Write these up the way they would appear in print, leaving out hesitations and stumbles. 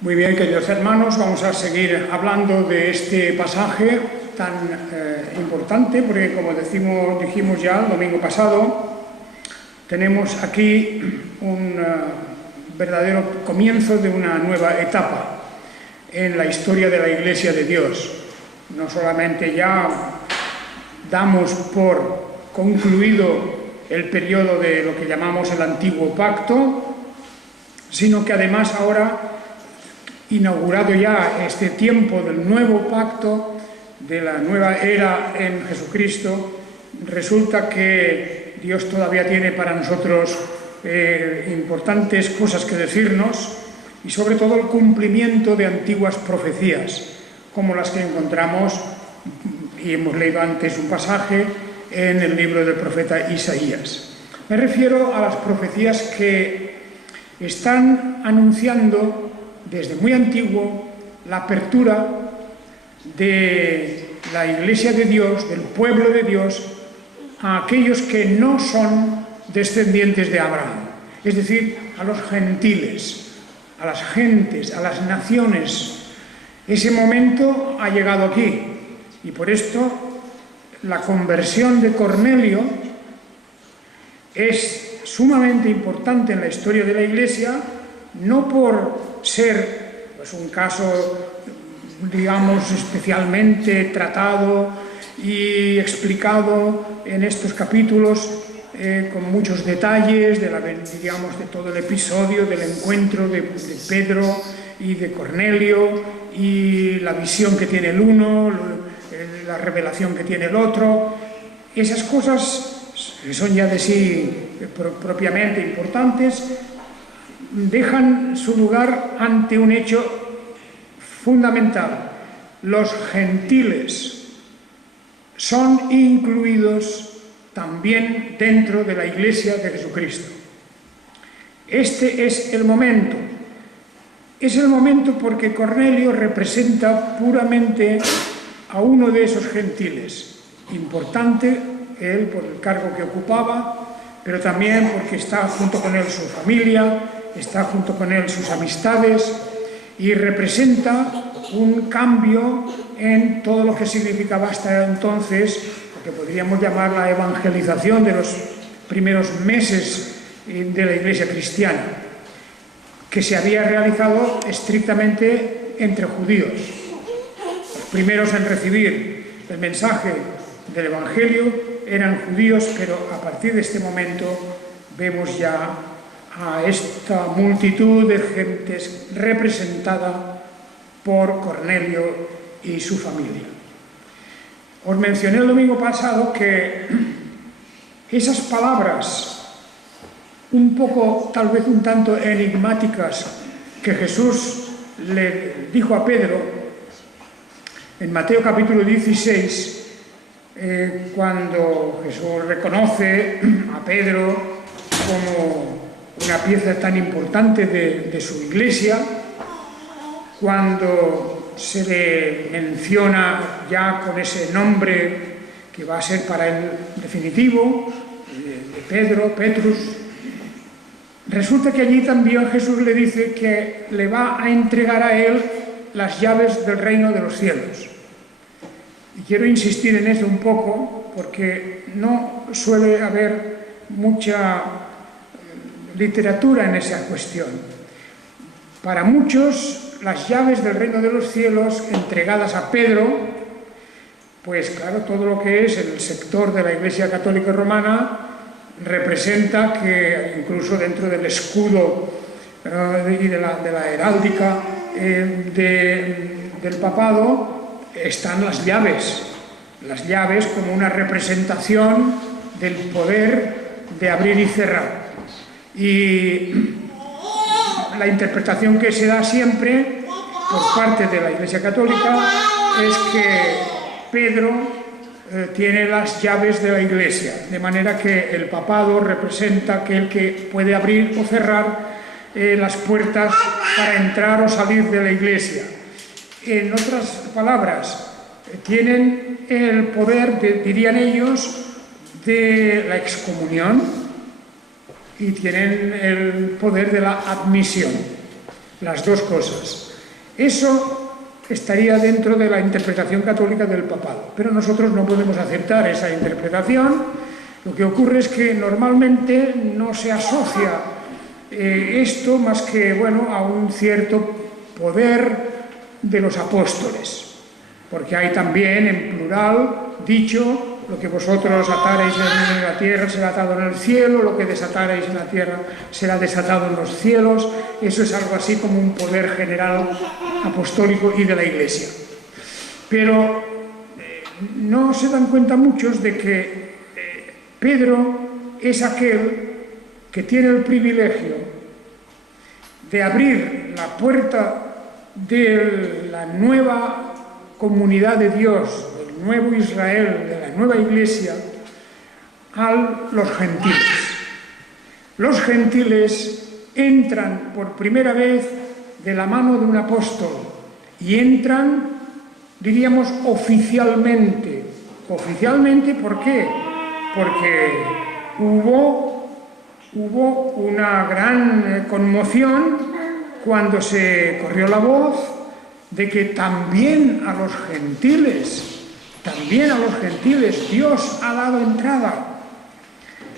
Muy bien, queridos hermanos, vamos a seguir hablando de este pasaje tan importante, porque como dijimos ya el domingo pasado, tenemos aquí un verdadero comienzo de una nueva etapa en la historia de la Iglesia de Dios. No solamente ya damos por concluido el periodo de lo que llamamos el Antiguo Pacto, sino que además ahora, inaugurado ya este tiempo del nuevo pacto, de la nueva era en Jesucristo, resulta que Dios todavía tiene para nosotros importantes cosas que decirnos, y sobre todo el cumplimiento de antiguas profecías, como las que encontramos, y hemos leído antes un pasaje, en el libro del profeta Isaías. Me refiero a las profecías que están anunciando desde muy antiguo la apertura de la Iglesia de Dios, del pueblo de Dios, a aquellos que no son descendientes de Abraham, es decir, a los gentiles, a las gentes, a las naciones. Ese momento ha llegado aquí, y por esto la conversión de Cornelio es sumamente importante en la historia de la Iglesia, no por ser un caso, digamos, especialmente tratado y explicado en estos capítulos con muchos detalles de todo el episodio del encuentro de Pedro y de Cornelio, y la visión que tiene el uno, la revelación que tiene el otro. Esas cosas que son ya de sí propiamente importantes, dejan su lugar ante un hecho fundamental. Los gentiles son incluidos también dentro de la Iglesia de Jesucristo. Este es el momento. Es el momento porque Cornelio representa puramente a uno de esos gentiles, importante él por el cargo que ocupaba, pero también porque está junto con él su familia, está junto con él sus amistades, y representa un cambio en todo lo que significaba hasta entonces, lo que podríamos llamar la evangelización de los primeros meses de la Iglesia cristiana, que se había realizado estrictamente entre judíos. Los primeros en recibir el mensaje del Evangelio eran judíos, pero a partir de este momento vemos ya a esta multitud de gentes representada por Cornelio y su familia. Os mencioné el domingo pasado que esas palabras, un poco, tal vez un tanto enigmáticas, que Jesús le dijo a Pedro en Mateo capítulo 16, cuando Jesús reconoce a Pedro como una pieza tan importante de su iglesia, cuando se le menciona ya con ese nombre que va a ser para él definitivo, de Pedro, Petrus, resulta que allí también Jesús le dice que le va a entregar a él las llaves del reino de los cielos. Y quiero insistir en eso un poco, porque no suele haber mucha literatura en esa cuestión. Para muchos, las llaves del reino de los cielos entregadas a Pedro, pues claro, todo lo que es el sector de la Iglesia Católica Romana representa que incluso dentro del escudo y de la heráldica del papado están las llaves como una representación del poder de abrir y cerrar. Y la interpretación que se da siempre por parte de la Iglesia Católica es que Pedro tiene las llaves de la Iglesia, de manera que el papado representa aquel que puede abrir o cerrar las puertas para entrar o salir de la Iglesia. En otras palabras, tienen el poder, dirían ellos, de la excomunión, y tienen el poder de la admisión, las dos cosas. Eso estaría dentro de la interpretación católica del papado, pero nosotros no podemos aceptar esa interpretación. Lo que ocurre es que normalmente no se asocia esto más que, bueno, a un cierto poder de los apóstoles, porque hay también en plural dicho: lo que vosotros atareis en la tierra será atado en el cielo, lo que desatareis en la tierra será desatado en los cielos. Eso es algo así como un poder general apostólico y de la Iglesia. Pero no se dan cuenta muchos de que Pedro es aquel que tiene el privilegio de abrir la puerta de la nueva comunidad de Dios, del nuevo Israel, de la nueva Iglesia, a los gentiles. Los gentiles entran por primera vez de la mano de un apóstol y entran, diríamos, oficialmente. Oficialmente, ¿por qué? Porque hubo una gran conmoción cuando se corrió la voz de que también a los gentiles Dios ha dado entrada.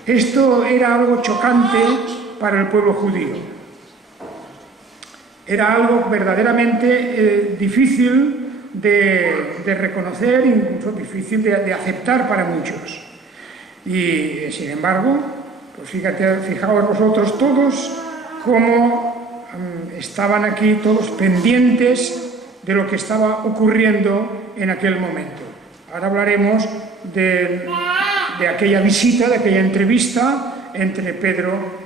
Esto era algo chocante para el pueblo judío. Era algo verdaderamente difícil de reconocer, incluso difícil de aceptar para muchos. Y sin embargo, pues fijaos vosotros todos cómo estaban aquí todos pendientes de lo que estaba ocurriendo en aquel momento. Ahora hablaremos de aquella visita, de aquella entrevista entre Pedro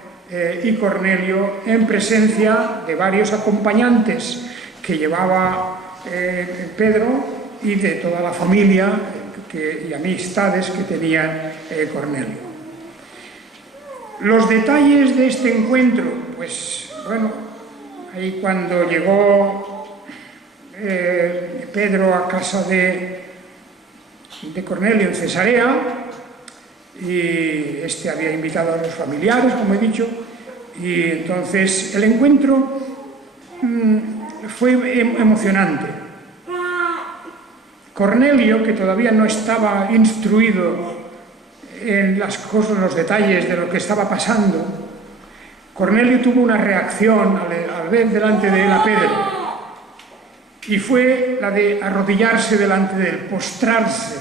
y Cornelio en presencia de varios acompañantes que llevaba Pedro y de toda la familia y amistades que tenían Cornelio. Los detalles de este encuentro, pues bueno, ahí cuando llegó Pedro a casa de Cornelio en Cesarea, y este había invitado a los familiares, como he dicho, y entonces el encuentro fue emocionante. Cornelio, que todavía no estaba instruido en las cosas, en los detalles de lo que estaba pasando, Cornelio tuvo una reacción al ver delante de él a Pedro, y fue la de arrodillarse delante de él, postrarse.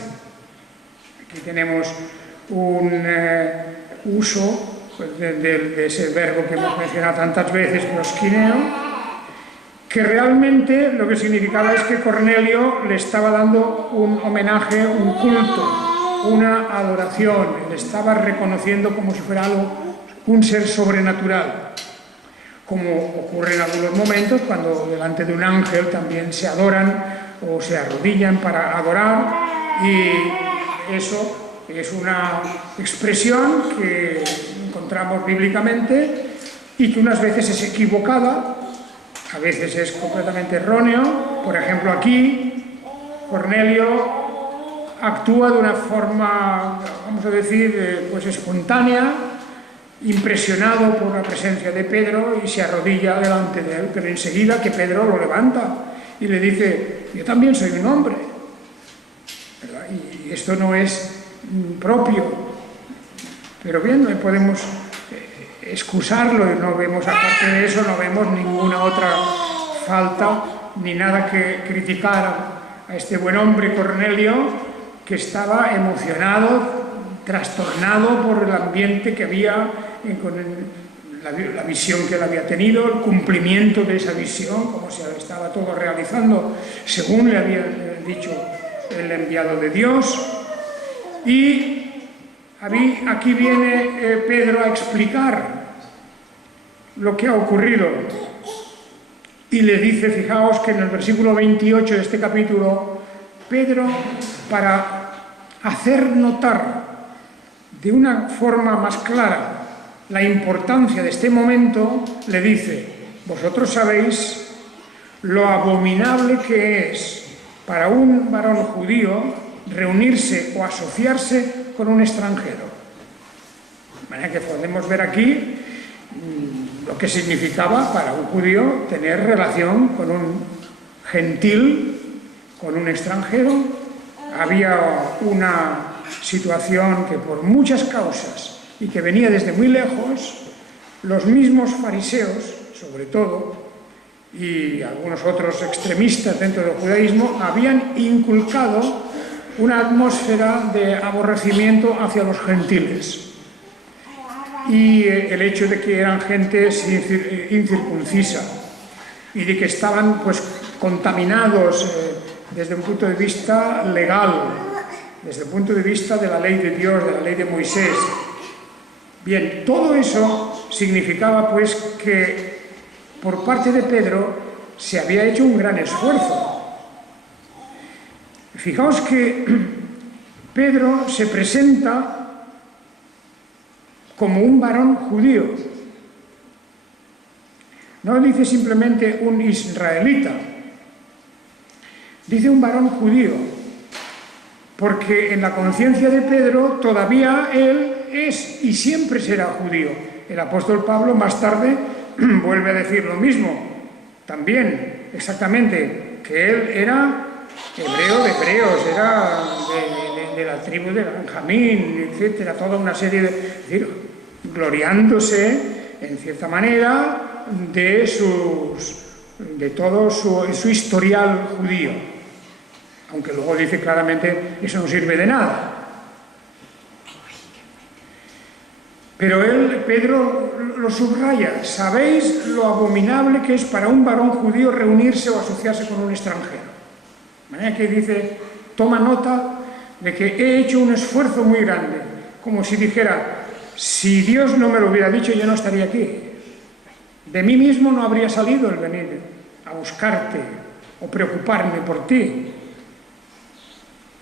Aquí tenemos un uso pues, de ese verbo que hemos mencionado tantas veces, proskineo, que realmente lo que significaba es que Cornelio le estaba dando un homenaje, un culto, una adoración, le estaba reconociendo como si fuera algo, un ser sobrenatural, como ocurre en algunos momentos cuando delante de un ángel también se adoran o se arrodillan para adorar, y eso es una expresión que encontramos bíblicamente y que unas veces es equivocada, a veces es completamente erróneo. Por ejemplo, aquí Cornelio actúa de una forma, vamos a decir, pues espontánea, impresionado por la presencia de Pedro, y se arrodilla delante de él, pero enseguida que Pedro lo levanta y le dice: yo también soy un hombre, ¿verdad? Y esto no es propio, pero bien, no podemos excusarlo, y no vemos, aparte de eso, no vemos ninguna otra falta ni nada que criticar a este buen hombre Cornelio, que estaba emocionado, trastornado por el ambiente que había, con la visión que él había tenido, el cumplimiento de esa visión, como se estaba todo realizando según le había dicho el enviado de Dios. Y aquí viene Pedro a explicar lo que ha ocurrido, y le dice, fijaos que en el versículo 28 de este capítulo, Pedro, para hacer notar de una forma más clara la importancia de este momento, le dice: vosotros sabéis lo abominable que es para un varón judío reunirse o asociarse con un extranjero. De manera que podemos ver aquí lo que significaba para un judío tener relación con un gentil con un extranjero. Había una situación que por muchas causas y que venía desde muy lejos, los mismos fariseos, sobre todo, y algunos otros extremistas dentro del judaísmo, habían inculcado una atmósfera de aborrecimiento hacia los gentiles. Y el hecho de que eran gente incircuncisa y de que estaban pues contaminados desde un punto de vista legal, desde el punto de vista de la ley de Dios, de la ley de Moisés. Bien, todo eso significaba pues que por parte de Pedro se había hecho un gran esfuerzo. Fijaos que Pedro se presenta como un varón judío. No dice simplemente un israelita, dice un varón judío, porque en la conciencia de Pedro todavía él es y siempre será judío. El apóstol Pablo más tarde vuelve a decir lo mismo, también, exactamente, que él era hebreo de hebreos, era de la tribu de Benjamín, etcétera, toda una serie de... Es decir, gloriándose, en cierta manera, de todo su historial judío. Aunque luego dice claramente, eso no sirve de nada. Pero Pedro lo subraya: ¿sabéis lo abominable que es para un varón judío reunirse o asociarse con un extranjero? De manera que dice, toma nota de que he hecho un esfuerzo muy grande, como si dijera, si Dios no me lo hubiera dicho, yo no estaría aquí. De mí mismo no habría salido el venir a buscarte o preocuparme por ti.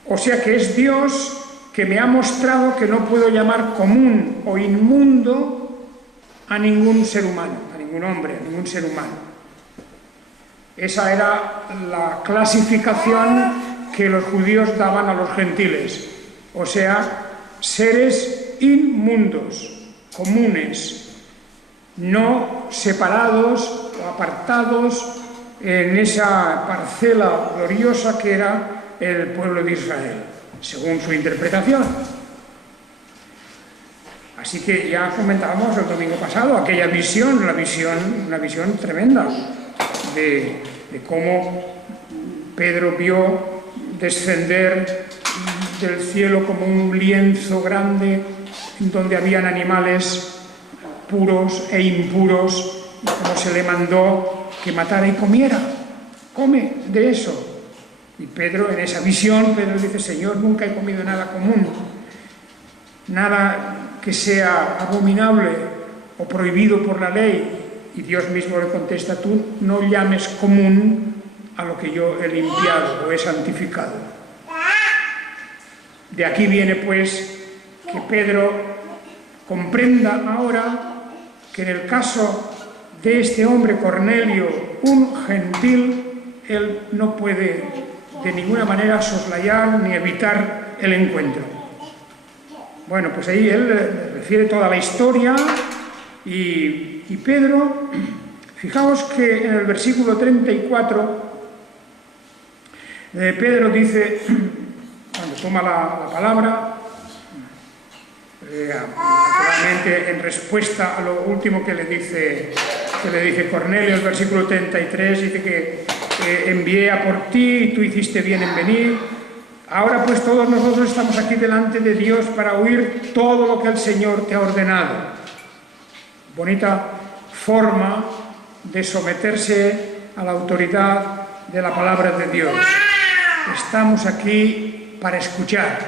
O sea que es Dios que me ha mostrado que no puedo llamar común o inmundo a ningún ser humano, a ningún hombre, a ningún ser humano. Esa era la clasificación que los judíos daban a los gentiles, o sea, seres inmundos, comunes, no separados o apartados en esa parcela gloriosa que era el pueblo de Israel, según su interpretación. Así que ya comentábamos el domingo pasado aquella visión, una visión tremenda de cómo Pedro vio descender del cielo como un lienzo grande donde habían animales puros e impuros, y cómo se le mandó que matara y comiera. Come de eso. Y Pedro, en esa visión, Pedro dice, Señor, nunca he comido nada común, nada que sea abominable o prohibido por la ley. Y Dios mismo le contesta, tú no llames común a lo que yo he limpiado o he santificado. De aquí viene pues que Pedro comprenda ahora que en el caso de este hombre Cornelio, un gentil, él no puede de ninguna manera soslayar ni evitar el encuentro. Bueno, pues ahí él refiere toda la historia y Pedro, fijaos que en el versículo 34, Pedro dice, cuando toma la palabra, naturalmente en respuesta a lo último que le dice Cornelio, el versículo 33, dice que envié a por ti y tú hiciste bien en venir. Ahora pues todos nosotros estamos aquí delante de Dios para oír todo lo que el Señor te ha ordenado. Bonita forma de someterse a la autoridad de la palabra de Dios. Estamos aquí para escuchar.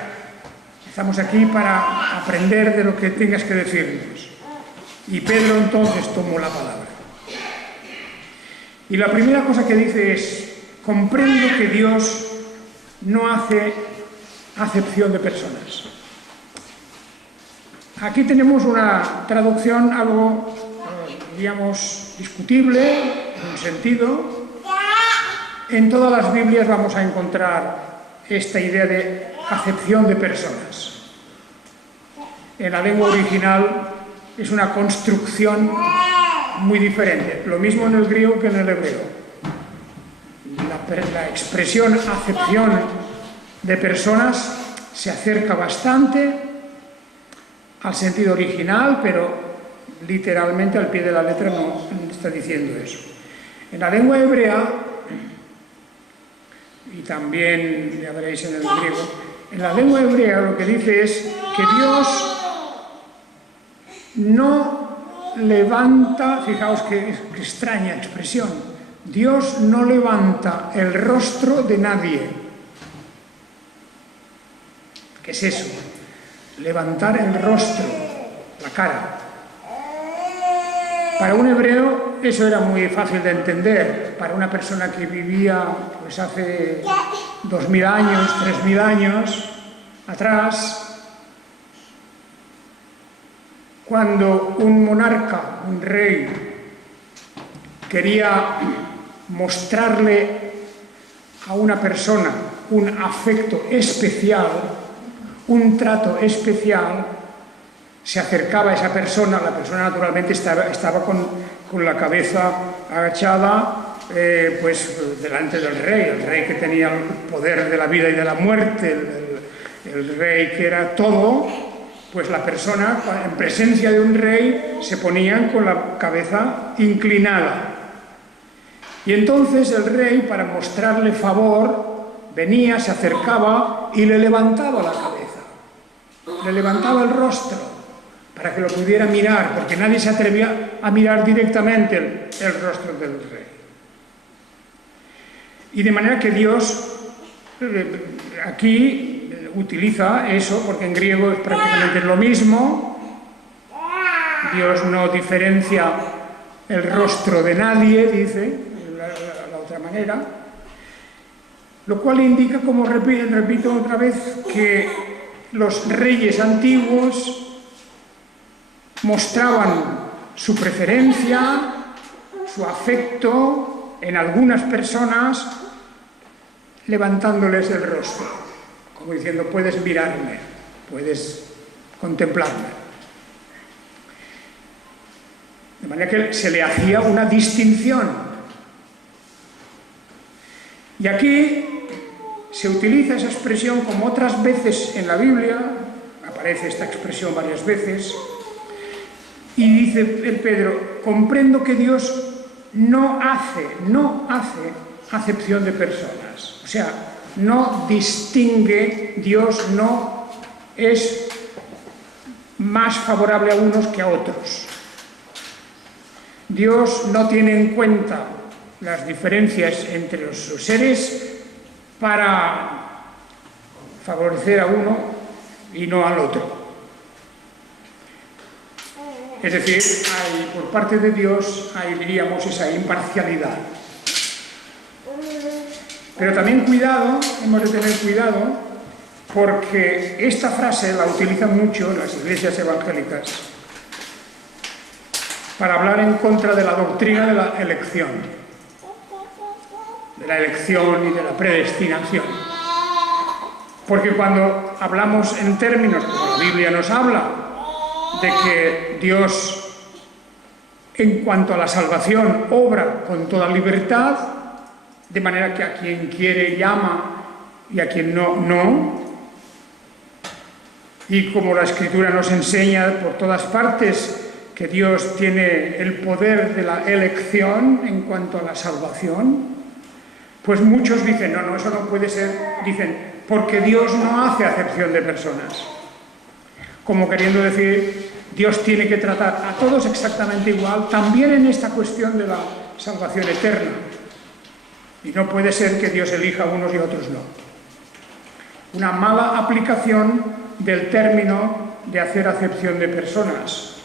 Estamos aquí para aprender de lo que tengas que decirnos. Y Pedro entonces tomó la palabra. Y la primera cosa que dice es, comprendo que Dios no hace acepción de personas. Aquí tenemos una traducción algo, digamos, discutible, en un sentido. En todas las Biblias vamos a encontrar esta idea de acepción de personas. En la lengua original es una construcción muy diferente. Lo mismo en el griego que en el hebreo. la expresión acepción de personas se acerca bastante al sentido original, pero literalmente al pie de la letra no está diciendo eso. En la lengua hebrea, y también ya veréis en el griego, en la lengua hebrea lo que dice es que Dios no levanta, fijaos qué extraña expresión, Dios no levanta el rostro de nadie. ¿Qué es eso? Levantar el rostro, la cara. Para un hebreo eso era muy fácil de entender. Para una persona que vivía pues hace 2000 años, 3000 años atrás, cuando un monarca, un rey, quería mostrarle a una persona un afecto especial, un trato especial, se acercaba a esa persona, la persona naturalmente estaba con la cabeza agachada pues delante del rey, el rey que tenía el poder de la vida y de la muerte, el rey que era todo, pues la persona en presencia de un rey se ponían con la cabeza inclinada. Y entonces el rey, para mostrarle favor, venía, se acercaba y le levantaba la cabeza, le levantaba el rostro, para que lo pudiera mirar, porque nadie se atrevía a mirar directamente el rostro del rey. Y de manera que Dios aquí utiliza eso, porque en griego es prácticamente lo mismo. Dios no diferencia el rostro de nadie, dice la otra manera, lo cual indica, como repito otra vez, que los reyes antiguos mostraban su preferencia, su afecto en algunas personas, levantándoles el rostro, como diciendo, puedes mirarme, puedes contemplarme. De manera que se le hacía una distinción. Y aquí se utiliza esa expresión como otras veces en la Biblia, aparece esta expresión varias veces, y dice el Pedro, comprendo que Dios no hace acepción de personas. O sea, no distingue, Dios no es más favorable a unos que a otros. Dios no tiene en cuenta las diferencias entre los seres para favorecer a uno y no al otro. Es decir, por parte de Dios hay, diríamos, esa imparcialidad. Pero también cuidado, hemos de tener cuidado, porque esta frase la utilizan mucho las iglesias evangélicas para hablar en contra de la doctrina de la elección y de la predestinación. Porque cuando hablamos en términos, como la Biblia nos habla, de que Dios, en cuanto a la salvación, obra con toda libertad, de manera que a quien quiere llama y a quien no, no. Y como la Escritura nos enseña por todas partes que Dios tiene el poder de la elección en cuanto a la salvación, pues muchos dicen, no, eso no puede ser, dicen, porque Dios no hace acepción de personas. Como queriendo decir, Dios tiene que tratar a todos exactamente igual, también en esta cuestión de la salvación eterna. Y no puede ser que Dios elija a unos y a otros no. Una mala aplicación del término de hacer acepción de personas.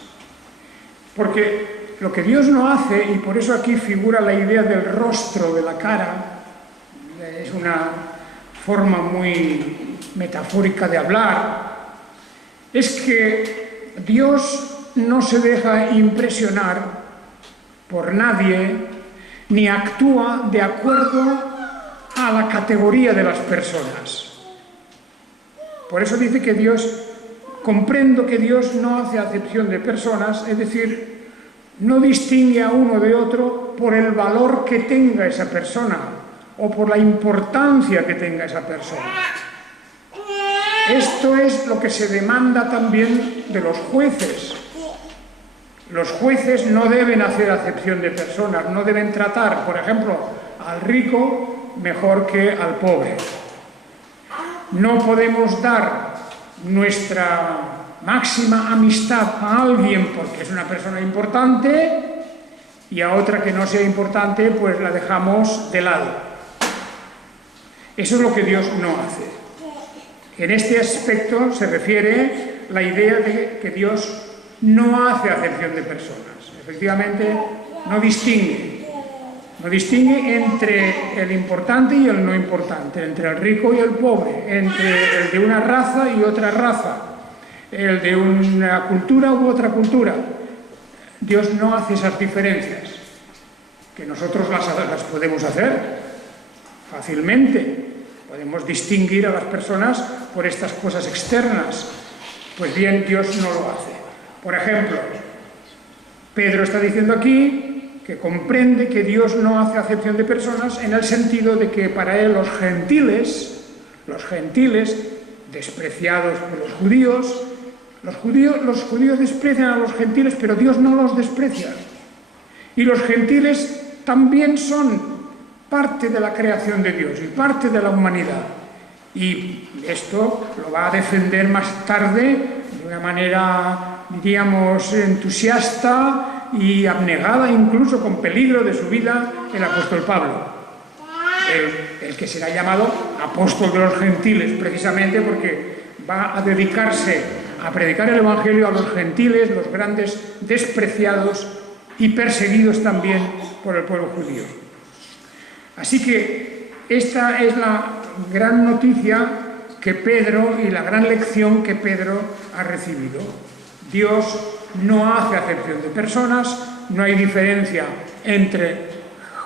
Porque lo que Dios no hace, y por eso aquí figura la idea del rostro, de la cara, es una forma muy metafórica de hablar, es que Dios no se deja impresionar por nadie, ni actúa de acuerdo a la categoría de las personas. Por eso dice que Dios, comprendo que Dios no hace acepción de personas, es decir, no distingue a uno de otro por el valor que tenga esa persona, o por la importancia que tenga esa persona. Esto es lo que se demanda también de los jueces. Los jueces no deben hacer acepción de personas, no deben tratar, por ejemplo, al rico mejor que al pobre. No podemos dar nuestra máxima amistad a alguien porque es una persona importante y a otra que no sea importante pues la dejamos de lado. Eso es lo que Dios no hace. En este aspecto se refiere la idea de que Dios no hace acepción de personas. Efectivamente, no distingue entre el importante y el no importante, entre el rico y el pobre, entre el de una raza y otra raza, el de una cultura u otra cultura. Dios no hace esas diferencias, que nosotros las podemos hacer fácilmente. Podemos distinguir a las personas por estas cosas externas. Pues bien, Dios no lo hace. Por ejemplo, Pedro está diciendo aquí que comprende que Dios no hace acepción de personas en el sentido de que para él los gentiles despreciados por los judíos desprecian a los gentiles, pero Dios no los desprecia. Y los gentiles también son parte de la creación de Dios y parte de la humanidad. Y esto lo va a defender más tarde de una manera, diríamos, entusiasta y abnegada, incluso con peligro de su vida, el apóstol Pablo. El que será llamado apóstol de los gentiles, precisamente porque va a dedicarse a predicar el evangelio a los gentiles, los grandes despreciados y perseguidos también por el pueblo judío. Así que esta es la gran noticia que Pedro y la gran lección que Pedro ha recibido. Dios no hace acepción de personas, no hay diferencia entre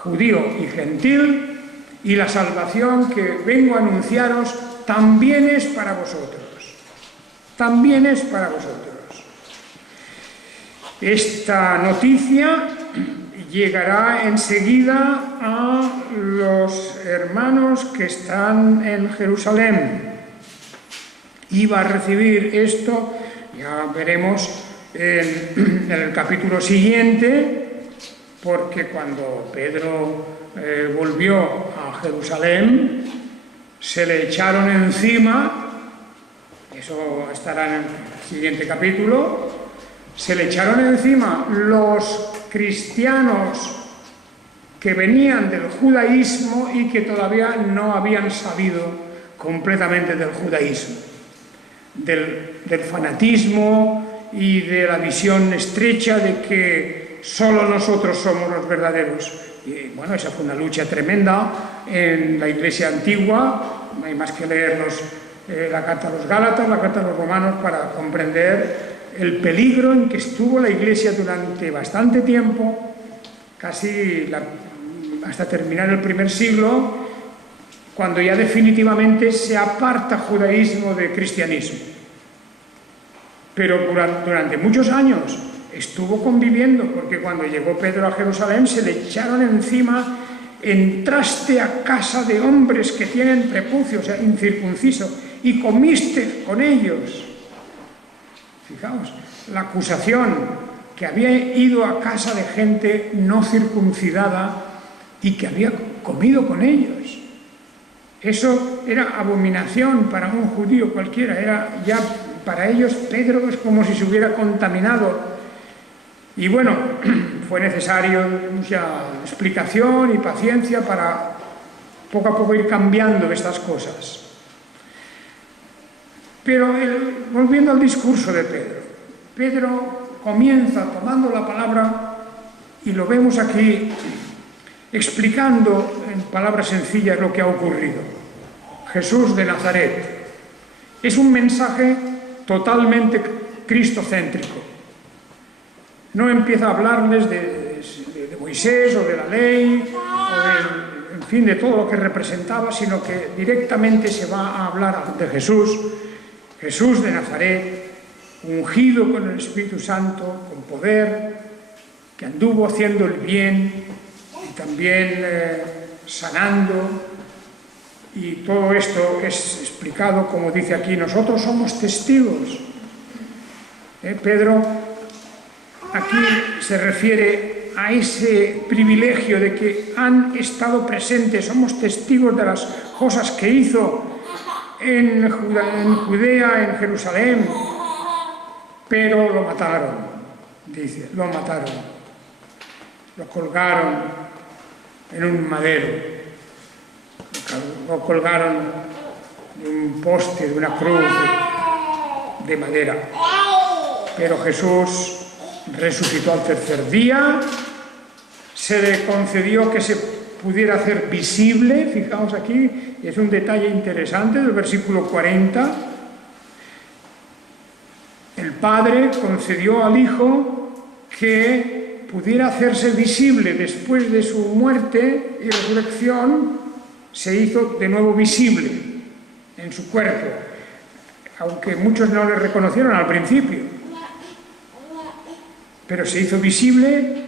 judío y gentil, y la salvación que vengo a anunciaros también es para vosotros. También es para vosotros. Esta noticia llegará enseguida a los hermanos que están en Jerusalén. Y va a recibir esto, ya veremos en el capítulo siguiente, porque cuando Pedro volvió a Jerusalén, se le echaron encima, eso estará en el siguiente capítulo, se le echaron encima los cristianos que venían del judaísmo y que todavía no habían salido completamente del judaísmo, del fanatismo y de la visión estrecha de que solo nosotros somos los verdaderos. Y bueno, esa fue una lucha tremenda en la Iglesia antigua. No hay más que leernos la carta a los Gálatas, la carta a los Romanos para comprender el peligro en que estuvo la Iglesia durante bastante tiempo, casi hasta terminar el primer siglo, cuando ya definitivamente se aparta judaísmo de cristianismo. Pero durante muchos años estuvo conviviendo, porque cuando llegó Pedro a Jerusalén se le echaron encima: entraste a casa de hombres que tienen prepucio, o sea, incircunciso, y comiste con ellos. Fijaos, la acusación, que había ido a casa de gente no circuncidada y que había comido con ellos. Eso era abominación para un judío cualquiera, era ya para ellos Pedro es como si se hubiera contaminado. Y bueno, fue necesario mucha explicación y paciencia para poco a poco ir cambiando estas cosas. Pero volviendo al discurso de Pedro comienza tomando la palabra y lo vemos aquí explicando en palabras sencillas lo que ha ocurrido. Jesús de Nazaret. Es un mensaje totalmente cristocéntrico. No empieza a hablarles de Moisés o de la ley, o en fin, de todo lo que representaba, sino que directamente se va a hablar de Jesús. Jesús de Nazaret, ungido con el Espíritu Santo, con poder, que anduvo haciendo el bien y también sanando, y todo esto es explicado, como dice aquí, nosotros somos testigos. Pedro aquí se refiere a ese privilegio de que han estado presentes, somos testigos de las cosas que hizo en Judea, en Jerusalén, pero lo mataron, dice, lo mataron, lo colgaron en un madero, lo colgaron de un poste, de una cruz de madera, pero Jesús resucitó al tercer día, se le concedió que se pudiera hacer visible, fijaos aquí, es un detalle interesante del versículo 40, el Padre concedió al Hijo que pudiera hacerse visible después de su muerte y resurrección, se hizo de nuevo visible en su cuerpo, aunque muchos no le reconocieron al principio, pero se hizo visible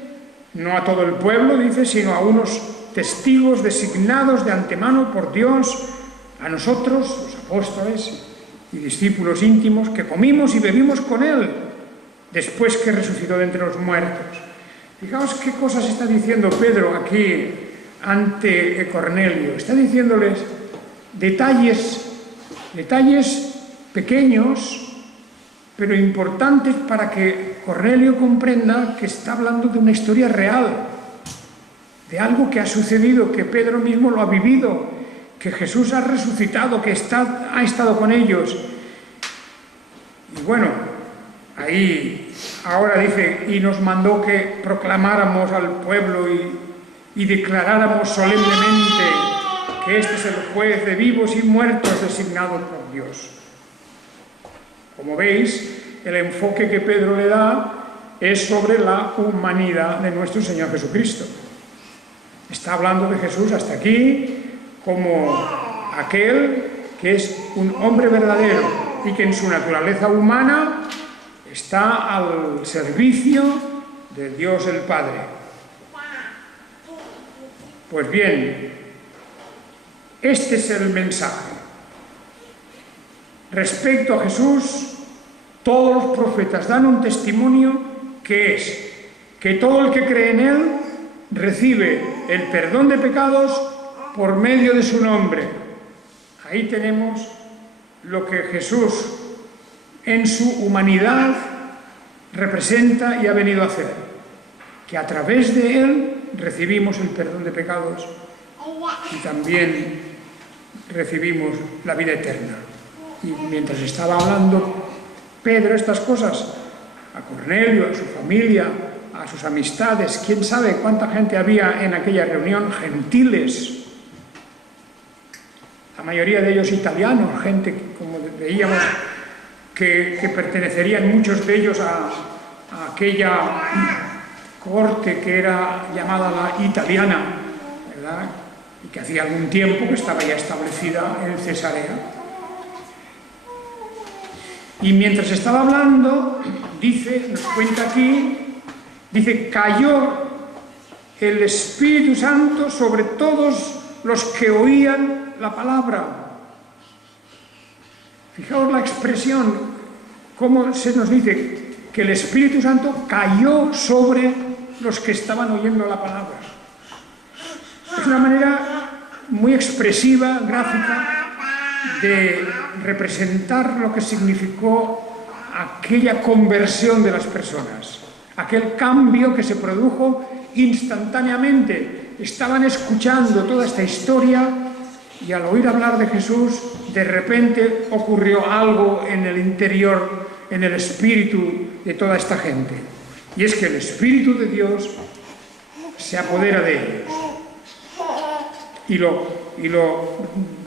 no a todo el pueblo, dice, sino a unos testigos designados de antemano por Dios, a nosotros, los apóstoles y discípulos íntimos, que comimos y bebimos con Él después que resucitó de entre los muertos. Fijaos qué cosas está diciendo Pedro aquí ante Cornelio. Está diciéndoles detalles pequeños, pero importantes para que Cornelio comprenda que está hablando de una historia real, de algo que ha sucedido, que Pedro mismo lo ha vivido, que Jesús ha resucitado, que ha estado con ellos. Y bueno, ahí ahora dice, y nos mandó que proclamáramos al pueblo y declaráramos solemnemente que este es el juez de vivos y muertos designado por Dios. Como veis, el enfoque que Pedro le da es sobre la humanidad de nuestro Señor Jesucristo. Está hablando de Jesús hasta aquí como aquel que es un hombre verdadero y que en su naturaleza humana está al servicio de Dios el Padre. Pues bien, este es el mensaje. Respecto a Jesús, todos los profetas dan un testimonio que es que todo el que cree en Él recibe el perdón de pecados por medio de su nombre. Ahí tenemos lo que Jesús en su humanidad representa y ha venido a hacer, que a través de Él recibimos el perdón de pecados y también recibimos la vida eterna. Y mientras estaba hablando Pedro estas cosas a Cornelio, a su familia, a sus amistades, quién sabe cuánta gente había en aquella reunión, gentiles, la mayoría de ellos italianos, gente, como veíamos, que pertenecerían muchos de ellos a aquella corte que era llamada la italiana, ¿verdad? Y que hacía algún tiempo que estaba ya establecida en Cesarea. Y mientras estaba hablando, dice, nos cuenta aquí, dice, cayó el Espíritu Santo sobre todos los que oían la palabra. Fijaos la expresión, cómo se nos dice que el Espíritu Santo cayó sobre los que estaban oyendo la palabra. Es una manera muy expresiva, gráfica, de representar lo que significó aquella conversión de las personas, aquel cambio que se produjo instantáneamente. Estaban escuchando toda esta historia y al oír hablar de Jesús, de repente ocurrió algo en el interior, en el espíritu de toda esta gente. Y es que el Espíritu de Dios se apodera de ellos y lo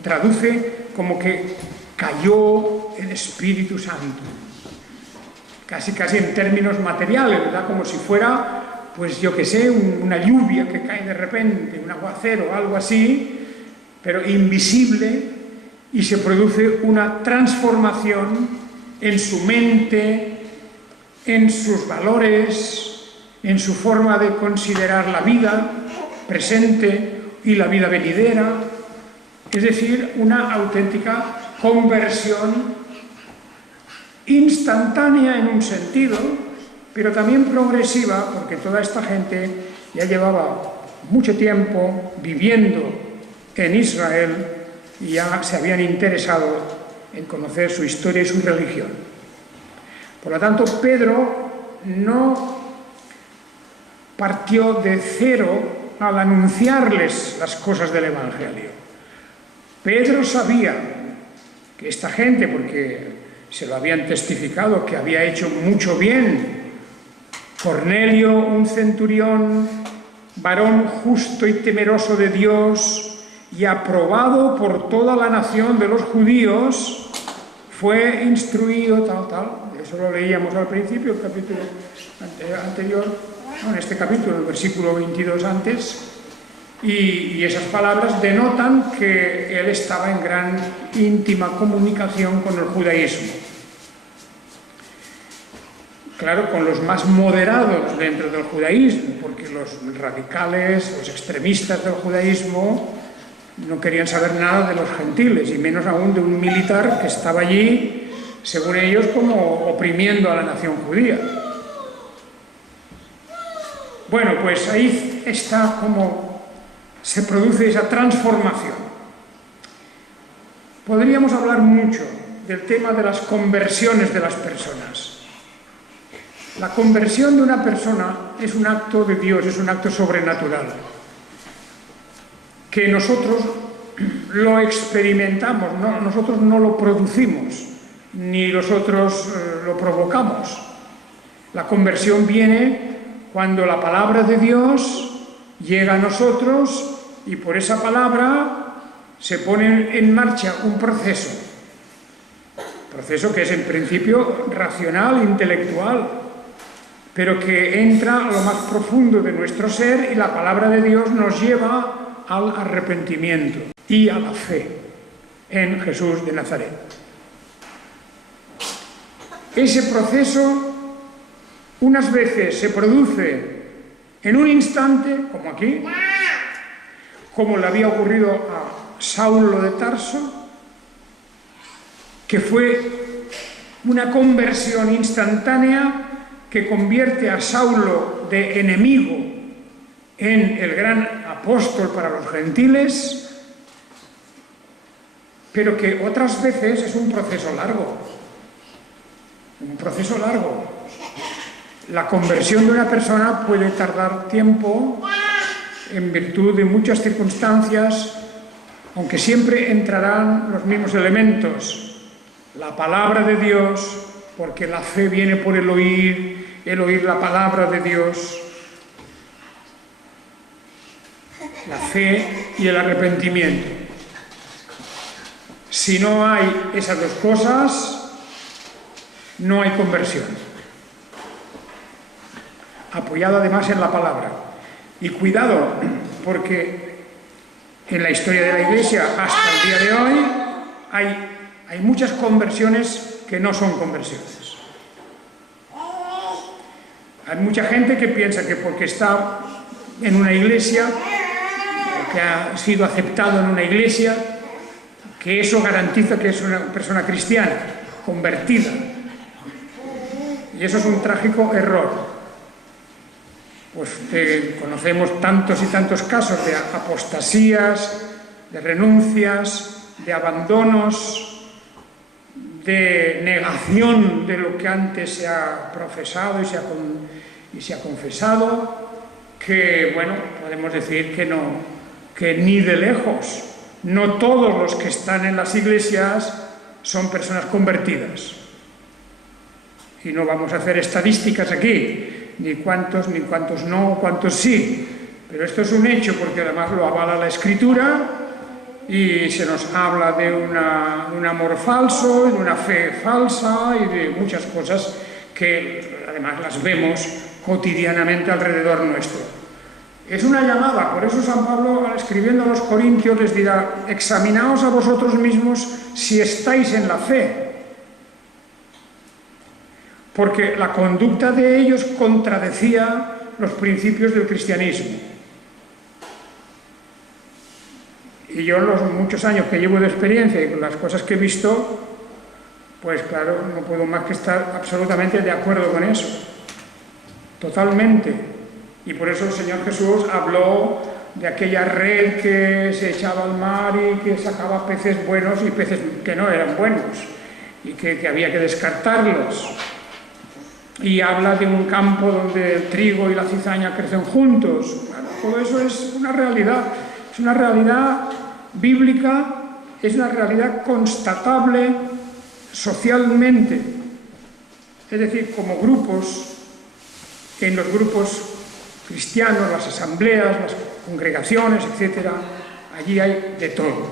traduce como que cayó el Espíritu Santo. Casi en términos materiales, ¿verdad? Como si fuera, pues yo qué sé, una lluvia que cae de repente, un aguacero, algo así, pero invisible, y se produce una transformación en su mente, en sus valores, en su forma de considerar la vida presente y la vida venidera, es decir, una auténtica conversión instantánea en un sentido, pero también progresiva, porque toda esta gente ya llevaba mucho tiempo viviendo en Israel y ya se habían interesado en conocer su historia y su religión. Por lo tanto, Pedro no partió de cero al anunciarles las cosas del Evangelio. Pedro sabía que esta gente, porque se lo habían testificado, que había hecho mucho bien. Cornelio, un centurión, varón justo y temeroso de Dios y aprobado por toda la nación de los judíos, fue instruido, eso lo leíamos al principio, el capítulo anterior, no, en este capítulo, el versículo 22 antes, y esas palabras denotan que él estaba en gran íntima comunicación con el judaísmo. Claro, con los más moderados dentro del judaísmo, porque los radicales, los extremistas del judaísmo no querían saber nada de los gentiles, y menos aún de un militar que estaba allí, según ellos, como oprimiendo a la nación judía. Bueno, pues ahí está como se produce esa transformación. Podríamos hablar mucho del tema de las conversiones de las personas. La conversión de una persona es un acto de Dios, es un acto sobrenatural, que nosotros lo experimentamos, ¿no? Nosotros no lo producimos, ni nosotros lo provocamos. La conversión viene cuando la palabra de Dios llega a nosotros y por esa palabra se pone en marcha un proceso que es en principio racional, intelectual, pero que entra a lo más profundo de nuestro ser, y la palabra de Dios nos lleva al arrepentimiento y a la fe en Jesús de Nazaret. Ese proceso unas veces se produce en un instante, como aquí, como le había ocurrido a Saulo de Tarso, que fue una conversión instantánea que convierte a Saulo de enemigo en el gran apóstol para los gentiles, pero que otras veces es un proceso largo. Un proceso largo. La conversión de una persona puede tardar tiempo en virtud de muchas circunstancias, aunque siempre entrarán los mismos elementos. La palabra de Dios, porque la fe viene por el oír la palabra de Dios, la fe y el arrepentimiento. Si no hay esas dos cosas, no hay conversión. Apoyado además en la palabra. Y cuidado, porque en la historia de la Iglesia hasta el día de hoy hay muchas conversiones que no son conversiones. Hay mucha gente que piensa que porque está en una iglesia, que ha sido aceptado en una iglesia, que eso garantiza que es una persona cristiana, convertida. Y eso es un trágico error. Pues conocemos tantos y tantos casos de apostasías, de renuncias, de abandonos, de negación de lo que antes se ha profesado y se ha confesado, que, bueno, podemos decir que no, que ni de lejos, no todos los que están en las iglesias son personas convertidas. Y no vamos a hacer estadísticas aquí, ni cuántos no, cuántos sí, pero esto es un hecho porque además lo avala la Escritura. Y se nos habla de un amor falso, de una fe falsa y de muchas cosas que además las vemos cotidianamente alrededor nuestro. Es una llamada, por eso San Pablo, escribiendo a los Corintios, les dirá: examinaos a vosotros mismos si estáis en la fe. Porque la conducta de ellos contradecía los principios del cristianismo. Y yo en los muchos años que llevo de experiencia y con las cosas que he visto, pues claro, no puedo más que estar absolutamente de acuerdo con eso. Totalmente. Y por eso el Señor Jesús habló de aquella red que se echaba al mar y que sacaba peces buenos y peces que no eran buenos, y que había que descartarlos. Y habla de un campo donde el trigo y la cizaña crecen juntos. Bueno, todo eso es una realidad bíblica, es una realidad constatable socialmente. Es decir, como grupos, en los grupos cristianos, las asambleas, las congregaciones, etc., allí hay de todo,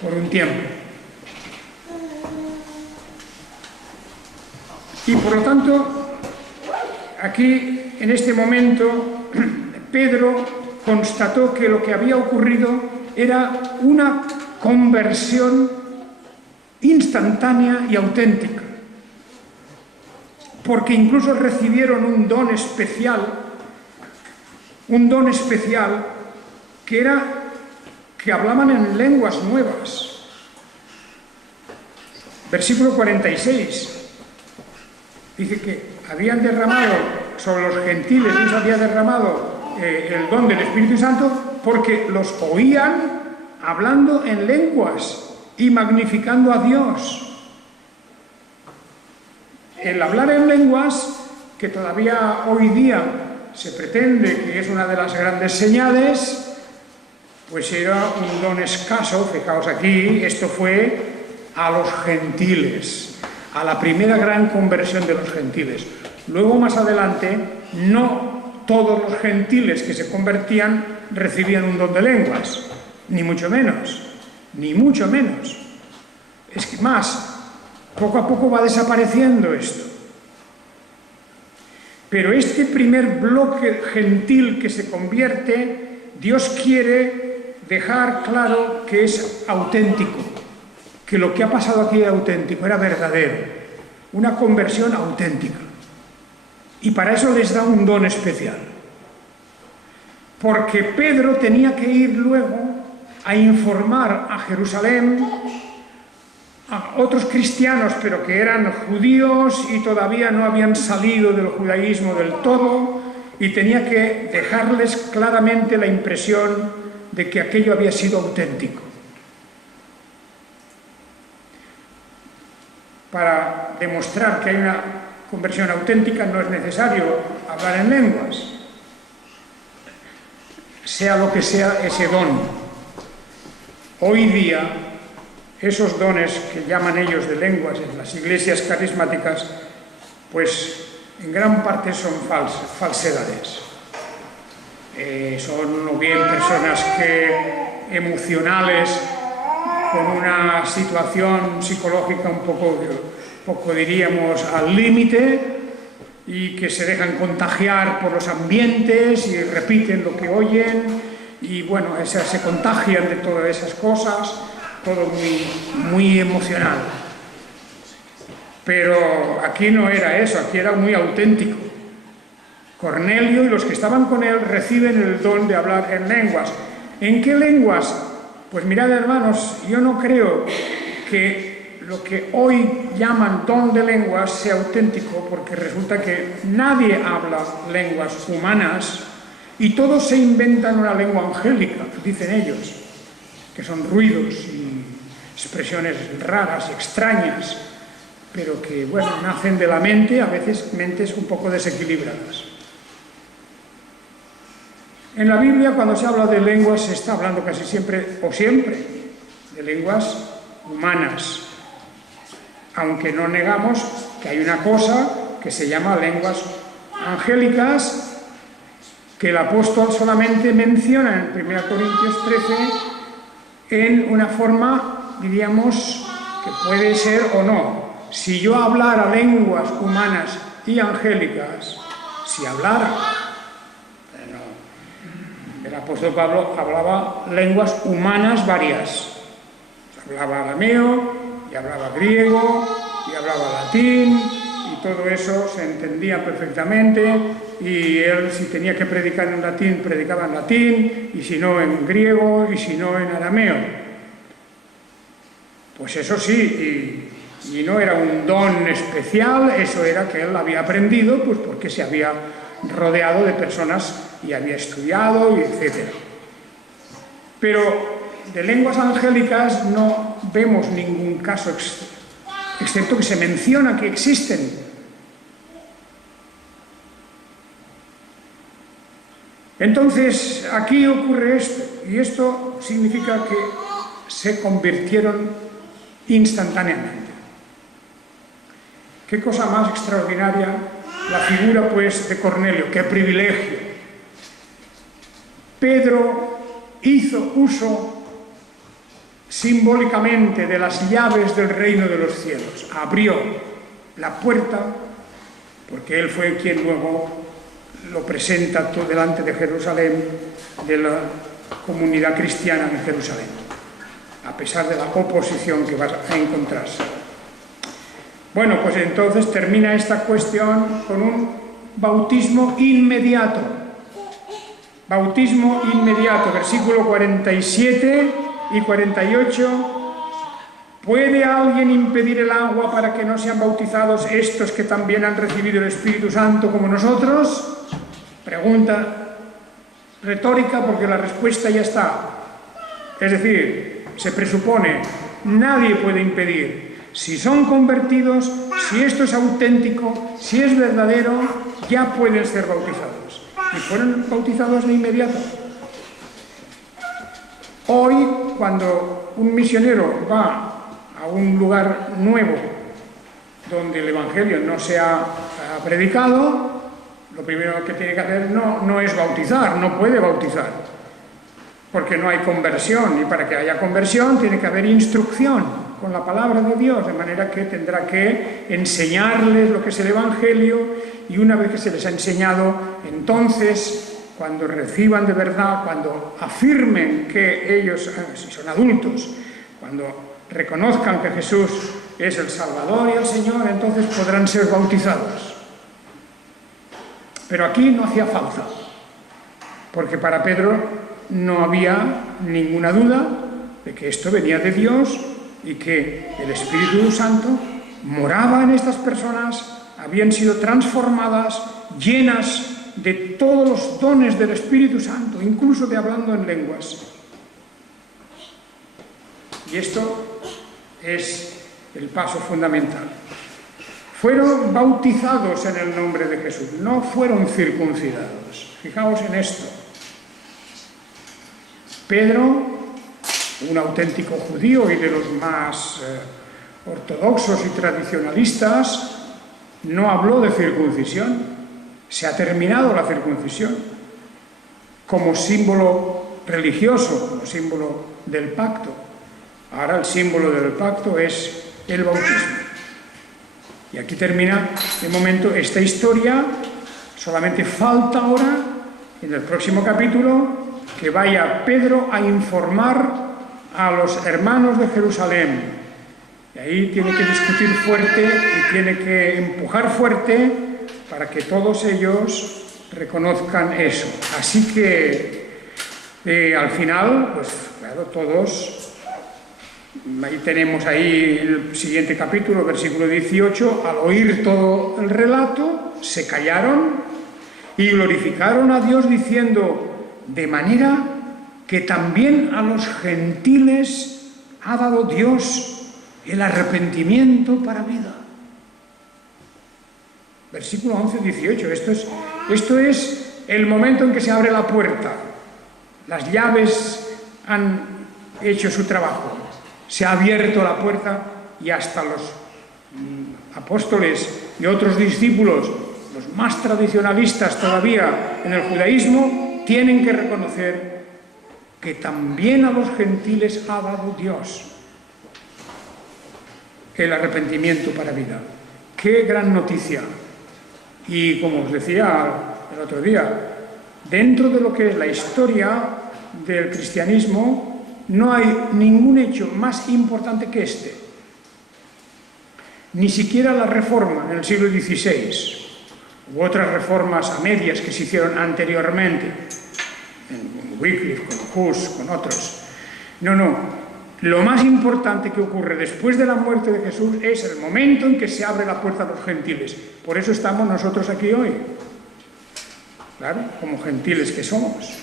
por un tiempo. Y por lo tanto, aquí, en este momento, Pedro constató que lo que había ocurrido era una conversión instantánea y auténtica, porque incluso recibieron un don especial que era que hablaban en lenguas nuevas. Versículo 46. Dice que habían derramado sobre los gentiles, les había derramado el don del Espíritu Santo porque los oían hablando en lenguas y magnificando a Dios. El hablar en lenguas, que todavía hoy día se pretende que es una de las grandes señales, pues era un don escaso. Fijaos aquí, esto fue a los gentiles, a la primera gran conversión de los gentiles. Luego, más adelante, no todos los gentiles que se convertían recibían un don de lenguas, ni mucho menos, ni mucho menos. Es que más, poco a poco va desapareciendo esto. Pero este primer bloque gentil que se convierte, Dios quiere dejar claro que es auténtico, que lo que ha pasado aquí era auténtico, era verdadero, una conversión auténtica. Y para eso les da un don especial. Porque Pedro tenía que ir luego a informar a Jerusalén a otros cristianos, pero que eran judíos y todavía no habían salido del judaísmo del todo, y tenía que dejarles claramente la impresión de que aquello había sido auténtico. Para demostrar que hay una conversión auténtica no es necesario hablar en lenguas, sea lo que sea ese don. Hoy día, esos dones que llaman ellos de lenguas en las iglesias carismáticas, pues en gran parte son falsedades. Son o bien personas emocionales, con una situación psicológica un poco diríamos, al límite, y que se dejan contagiar por los ambientes y repiten lo que oyen, y bueno, se contagian de todas esas cosas, todo muy emocional. Pero aquí no era eso, aquí era muy auténtico. Cornelio y los que estaban con él reciben el don de hablar en lenguas. ¿En qué lenguas? Pues mirad, hermanos, yo no creo que lo que hoy llaman don de lenguas sea auténtico, porque resulta que nadie habla lenguas humanas y todos se inventan una lengua angélica, dicen ellos, que son ruidos y expresiones raras y extrañas, pero que, bueno, nacen de la mente, a veces mentes un poco desequilibradas. En la Biblia, cuando se habla de lenguas, se está hablando casi siempre, o siempre, de lenguas humanas, aunque no negamos que hay una cosa que se llama lenguas angélicas, que el apóstol solamente menciona en 1 Corintios 13 en una forma, diríamos, que puede ser o no. Si yo hablara lenguas humanas y angélicas, si hablara, el apóstol Pablo hablaba lenguas humanas varias. Hablaba arameo, y hablaba griego, y hablaba latín, y y todo eso se entendía perfectamente, y él, si tenía que predicar en latín, predicaba en latín, y si no en griego, y si no en arameo. Pues eso sí, y no era un don especial, eso era que él había aprendido, pues porque se había rodeado de personas y había estudiado, y etc. Pero de lenguas angélicas no vemos ningún caso, excepto que se menciona que existen. Entonces, aquí ocurre esto, y esto significa que se convirtieron instantáneamente. Qué cosa más extraordinaria la figura, pues, de Cornelio, qué privilegio. Pedro hizo uso simbólicamente de las llaves del reino de los cielos. Abrió la puerta, porque él fue quien luego lo presenta delante de Jerusalén, de la comunidad cristiana en Jerusalén, a pesar de la oposición que vas a encontrarse. Bueno, pues entonces termina esta cuestión con un bautismo inmediato. Bautismo inmediato, versículo 47 y 48. ¿Puede alguien impedir el agua para que no sean bautizados estos que también han recibido el Espíritu Santo como nosotros? Pregunta retórica, porque la respuesta ya está. Es decir, se presupone, nadie puede impedir. Si son convertidos, si esto es auténtico, si es verdadero, ya pueden ser bautizados. Y fueron bautizados de inmediato. Hoy, cuando un misionero va a un lugar nuevo donde el Evangelio no se ha predicado, lo primero que tiene que hacer no es bautizar, no puede bautizar, porque no hay conversión, y para que haya conversión tiene que haber instrucción con la palabra de Dios, de manera que tendrá que enseñarles lo que es el Evangelio, y una vez que se les ha enseñado, entonces, cuando reciban de verdad, cuando afirmen que ellos, si son adultos, cuando reconozcan que Jesús es el Salvador y el Señor, entonces podrán ser bautizados. Pero aquí no hacía falta, porque para Pedro no había ninguna duda de que esto venía de Dios y que el Espíritu Santo moraba en estas personas, habían sido transformadas, llenas de todos los dones del Espíritu Santo, incluso de hablando en lenguas. Y esto es el paso fundamental. Fueron bautizados en el nombre de Jesús, no fueron circuncidados. Fijaos en esto. Pedro, un auténtico judío y de los más ortodoxos y tradicionalistas, no habló de circuncisión. Se ha terminado la circuncisión como símbolo religioso, como símbolo del pacto. Ahora el símbolo del pacto es el bautismo. Y aquí termina de momento esta historia. Solamente falta ahora, en el próximo capítulo, que vaya Pedro a informar a los hermanos de Jerusalén. Y ahí tiene que discutir fuerte y tiene que empujar fuerte para que todos ellos reconozcan eso. Así que al final, pues claro, todos, ahí tenemos ahí el siguiente capítulo, versículo 18, al oír todo el relato, se callaron y glorificaron a Dios diciendo, de manera que también a los gentiles ha dado Dios el arrepentimiento para vida. Versículo 11-18, esto es el momento en que se abre la puerta. Las llaves han hecho su trabajo. Se ha abierto la puerta y hasta los apóstoles y otros discípulos, los más tradicionalistas todavía en el judaísmo, tienen que reconocer que también a los gentiles ha dado Dios el arrepentimiento para vida. ¡Qué gran noticia! Y como os decía el otro día, dentro de lo que es la historia del cristianismo, no hay ningún hecho más importante que este. ni siquiera la Reforma en el siglo XVI, u otras reformas a medias que se hicieron anteriormente, con Wycliffe, con Hus, con otros. No. Lo más importante que ocurre después de la muerte de Jesús es el momento en que se abre la puerta a los gentiles. Por eso estamos nosotros aquí hoy. Claro, como gentiles que somos.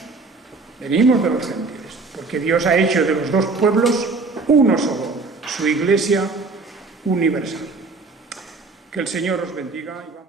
Venimos de los gentiles, porque Dios ha hecho de los dos pueblos uno solo, su Iglesia universal. Que el Señor os bendiga.